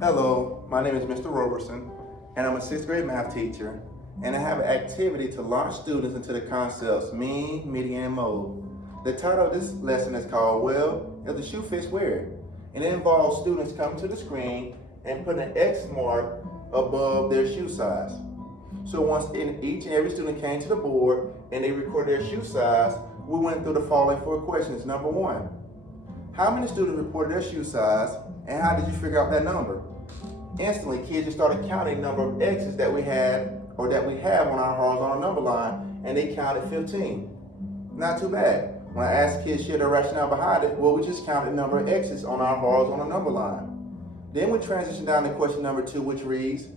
Hello, my name is Mr. Roberson, and I'm a 6th grade math teacher, and I have an activity to launch students into the concepts mean, median, and mode. The title of this lesson is called, Well, If the Shoe Fits, Wear It. And it involves students coming to the screen and putting an X mark above their shoe size. So once each and every student came to the board and they recorded their shoe size, we went through the following 4 questions. Number 1, how many students reported their shoe size, and how did you figure out that number? Instantly, kids just started counting the number of X's that we had or that we have on our horizontal number line, and they counted 15. Not too bad. When I asked kids to share their rationale behind it, well, we just counted the number of X's on our horizontal number line. Then we transitioned down to question number 2, which reads,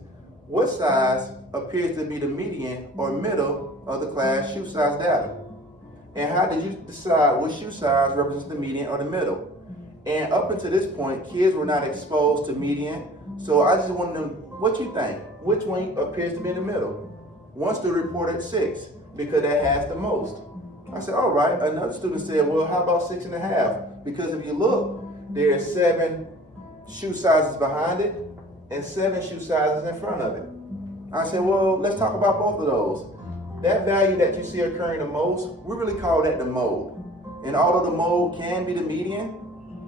what size appears to be the median or middle of the class shoe size data? And how did you decide which shoe size represents the median or the middle? And up until this point, kids were not exposed to median, so I just wanted to know what you think. Which one appears to be in the middle? One student reported 6 because that has the most. I said, all right. Another student said, well, how about 6.5? Because if you look, there are 7 shoe sizes behind it and 7 shoe sizes in front of it. I said, well, let's talk about both of those. That value that you see occurring the most, we really call that the mode. And although the mode can be the median,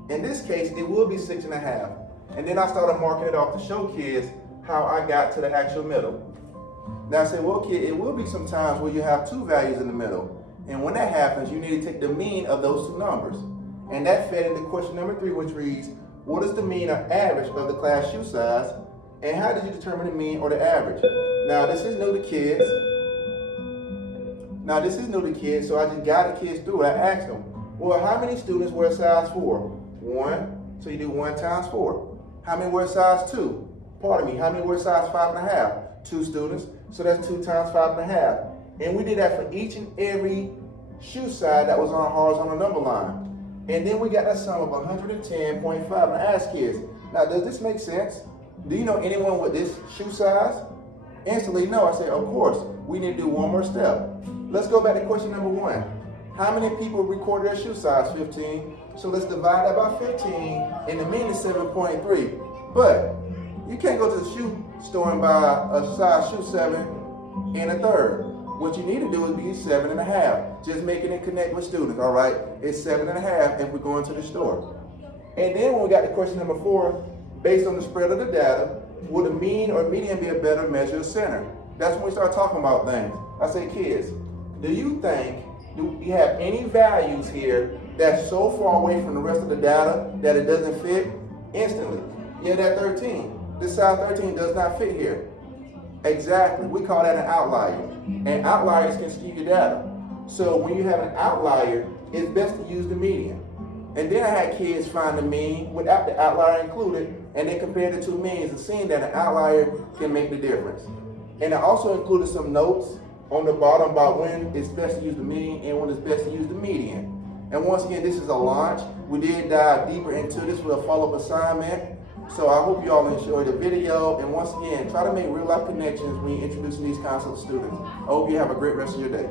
in this case, it will be 6.5. And then I started marking it off to show kids how I got to the actual middle. Now I said, well, kid, it will be some times where you have 2 values in the middle. And when that happens, you need to take the mean of those 2 numbers. And that fed into question number 3, which reads, what is the mean or average of the class shoe size? And how did you determine the mean or the average? Now this is new to kids. So I just guided kids through it. I asked them, well, how many students wear size 4? 1. So you do 1 times 4. How many wear size 2? Pardon me, how many wear size 5.5? 2 students. So that's 2 times 5.5. And we did that for each and every shoe size that was on our horizontal number line. And then we got that sum of 110.5. And I asked kids, now does this make sense? Do you know anyone with this shoe size? Instantly, no. I said, of course, we need to do one more step. Let's go back to question number 1. How many people recorded their shoe size? 15. So let's divide that by 15, and the mean is 7.3. But you can't go to the shoe store and buy a size shoe 7 and a third. What you need to do is be 7.5. Just making it connect with students, all right? It's 7.5 if we're going to the store. And then when we got to question number 4, based on the spread of the data, would a mean or median be a better measure of center? That's when we start talking about things. I say, kids, do you have any values here that's so far away from the rest of the data that it doesn't fit? Instantly. Yeah, that 13. This size 13 does not fit here. Exactly. We call that an outlier. And outliers can skew your data. So when you have an outlier, it's best to use the median. And then I had kids find the mean without the outlier included, and they compared the 2 means and seeing that an outlier can make the difference. And I also included some notes on the bottom about when it's best to use the mean and when it's best to use the median. And once again, this is a launch. We did dive deeper into this with a follow-up assignment. So I hope you all enjoyed the video. And once again, try to make real-life connections when you're introducing these concepts to students. I hope you have a great rest of your day.